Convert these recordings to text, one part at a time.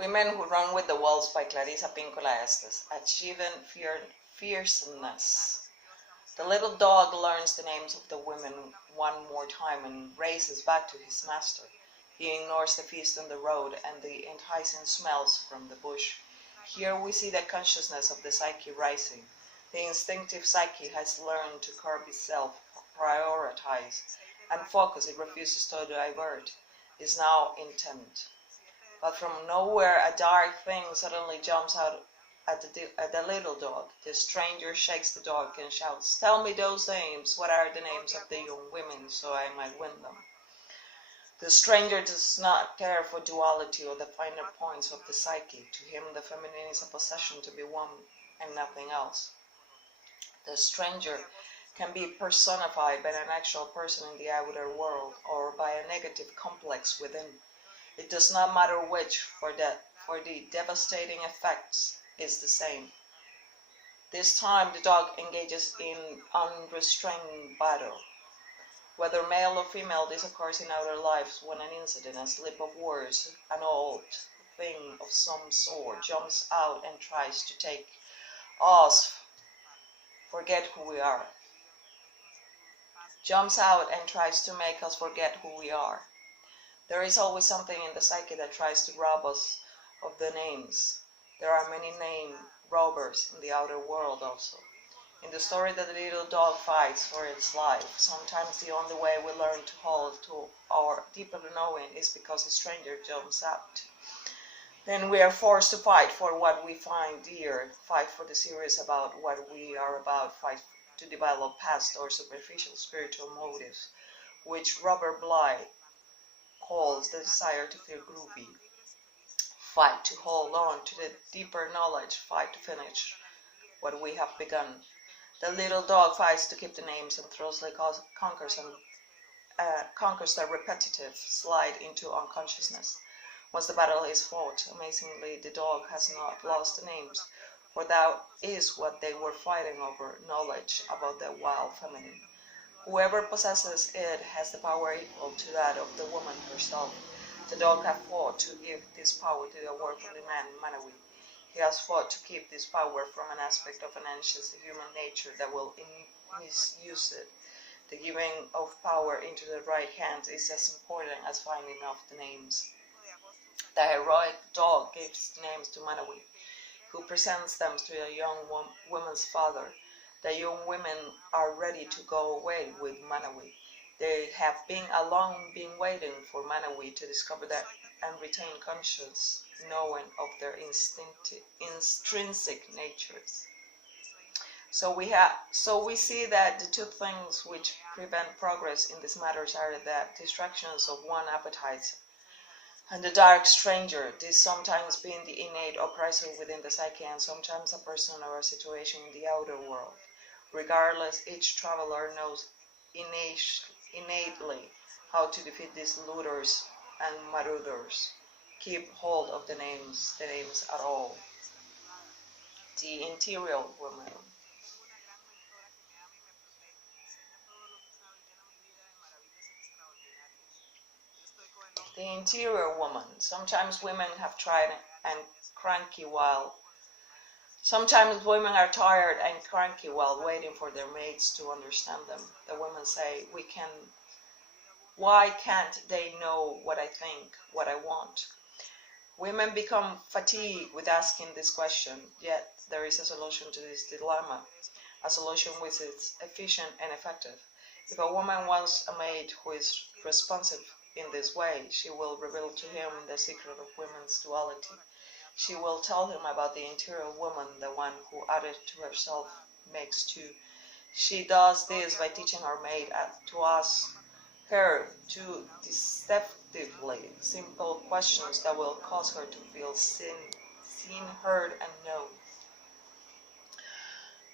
Women Who Run with the Wolves by Clarissa Pinkola Estes. Achieving fierceness. The little dog learns the names of the women one more time and races back to his master. He ignores the feast on the road and the enticing smells from the bush. Here we see the consciousness of the psyche rising. The instinctive psyche has learned to curb itself, prioritize, and focus. It refuses to divert, is now intent. But from nowhere a dark thing suddenly jumps out at the little dog. The stranger shakes the dog and shouts, "Tell me those names. What are the names of the young women, so I might win them?" The stranger does not care for duality or the finer points of the psyche. To him the feminine is a possession to be won and nothing else. The stranger can be personified by an actual person in the outer world or by a negative complex within. It does not matter which, for the devastating effects is the same. This time the dog engages in unrestrained battle. Whether male or female, this occurs in our lives when an incident, a slip of words, an old thing of some sort jumps out and tries to take us forget who we are. Jumps out and tries to make us forget who we are. There is always something in the psyche that tries to rob us of the names. There are many name robbers in the outer world also. In the story that the little dog fights for its life, sometimes the only way we learn to hold to our deeper knowing is because a stranger jumps out. Then we are forced to fight for what we find dear, fight for the serious about what we are about, fight to develop past or superficial spiritual motives, which Robert Bly calls the desire to feel groovy. Fight to hold on to the deeper knowledge, fight to finish what we have begun. The little dog fights to keep the names and throttily conquers the repetitive slide into unconsciousness. Once the battle is fought, amazingly the dog has not lost the names, for that is what they were fighting over, knowledge about the wild feminine. Whoever possesses it has the power equal to that of the woman herself. The dog has fought to give this power to the worldly man, Manawi. He has fought to keep this power from an aspect of an anxious human nature that will misuse it. The giving of power into the right hand is as important as finding of the names. The heroic dog gives names to Manawi, who presents them to a young woman's father. The young women are ready to go away with Manawi. They have been waiting for Manawi to discover that and retain conscious knowing of their intrinsic natures. So we see that the two things which prevent progress in these matters are the distractions of one appetite and the dark stranger, this sometimes being the innate oppressor within the psyche and sometimes a person or a situation in the outer world. Regardless, each traveler knows innately how to defeat these looters and marauders. Keep hold of the names at all. The interior woman. The interior woman. Sometimes women have tried and cranky while Sometimes women are tired and cranky while waiting for their mates to understand them. The women say, why can't they know what I think, what I want? Women become fatigued with asking this question, yet there is a solution to this dilemma, a solution which is efficient and effective. If a woman wants a mate who is responsive in this way, she will reveal to him the secret of women's duality. She will tell him about the interior woman, the one who added to herself makes two. She does this by teaching her mate to ask her two deceptively simple questions that will cause her to feel seen, heard, and known.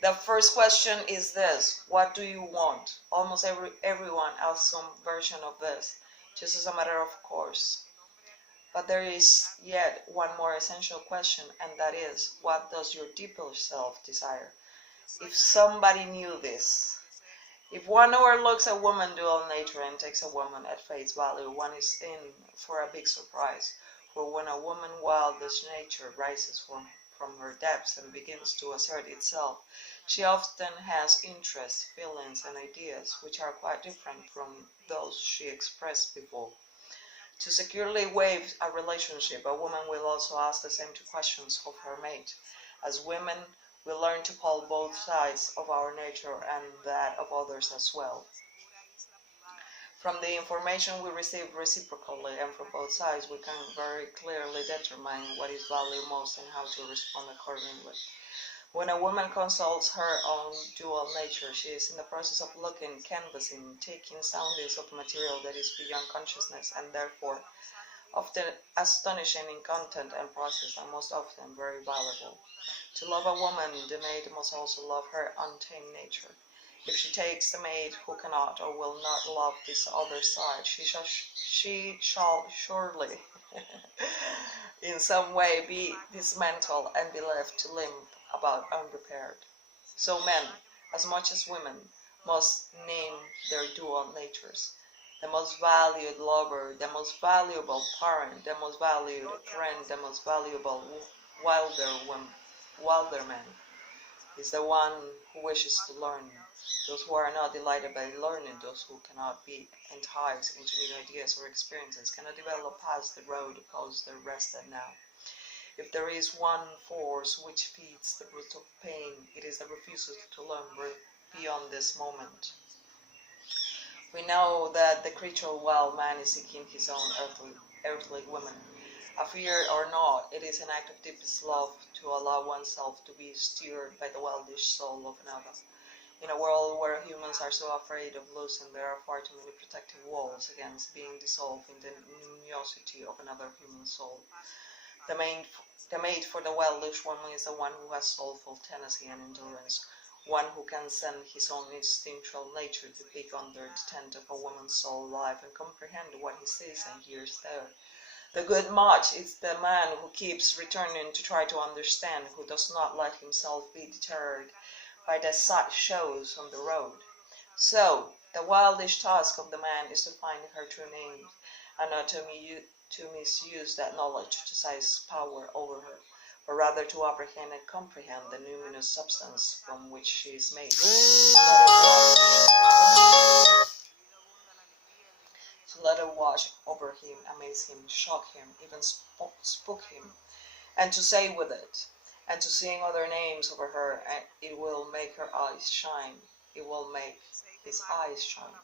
The first question is this: what do you want? Almost everyone asks some version of this, just as a matter of course. But there is yet one more essential question, and that is, what does your deeper self desire? If somebody knew this, if one overlooks a woman's dual nature and takes a woman at face value, one is in for a big surprise. For when a woman's wildest nature rises from her depths and begins to assert itself, she often has interests, feelings, and ideas which are quite different from those she expressed before. To securely waive a relationship, a woman will also ask the same two questions of her mate. As women, we learn to call both sides of our nature and that of others as well. From the information we receive reciprocally and from both sides, we can very clearly determine what is valued most and how to respond accordingly. When a woman consults her own dual nature, she is in the process of looking, canvassing, taking soundings of material that is beyond consciousness and therefore often astonishing in content and process and most often very valuable. To love a woman, the mate must also love her untamed nature. If she takes a mate who cannot or will not love this other side, she shall surely in some way be dismantled and be left to limp about unprepared. So men, as much as women, must name their dual natures. The most valued lover, the most valuable parent, the most valued friend, the most valuable wilderman is the one who wishes to learn. Those who are not delighted by learning, those who cannot be enticed into new ideas or experiences, cannot develop past the road upon their rested now. If there is one force which feeds the root of pain, it is the refusal to learn beyond this moment. We know that the creature wild man is seeking his own earthly woman. Fear or not, it is an act of deepest love to allow oneself to be steered by the wildish soul of another. In a world where humans are so afraid of losing, there are far too many protective walls against being dissolved in the luminosity of another human soul. The mate for the wildish woman is the one who has soulful tenacity and endurance, one who can send his own instinctual nature to peek under the tent of a woman's soul life and comprehend what he sees and hears there. The good mate is the man who keeps returning to try to understand, who does not let himself be deterred by the sight shows on the road. So, the wildish task of the man is to find her true name, and not to misuse that knowledge to seize power over her, but rather to apprehend and comprehend the luminous substance from which she is made. To let her wash over him, amaze him, shock him, even spook him, and to say with it, and to sing other names over her, and it will make her eyes shine. It will make his eyes shine.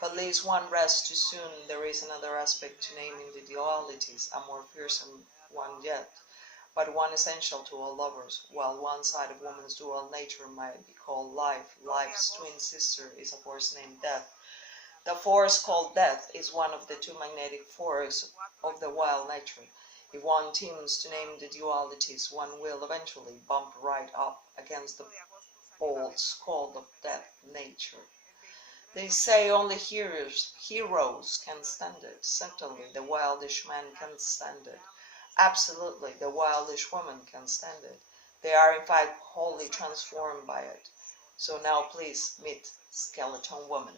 But lest one rest too soon, there is another aspect to naming the dualities, a more fearsome one yet, but one essential to all lovers. While one side of woman's dual nature might be called life, life's twin sister is a force named death. The force called death is one of the two magnetic forces of the wild nature. If one tends to name the dualities, one will eventually bump right up against the bolts called of death nature. They say only heroes can stand it. Certainly, the wildish man can stand it. Absolutely, the wildish woman can stand it. They are in fact wholly transformed by it. So now please meet Skeleton Woman.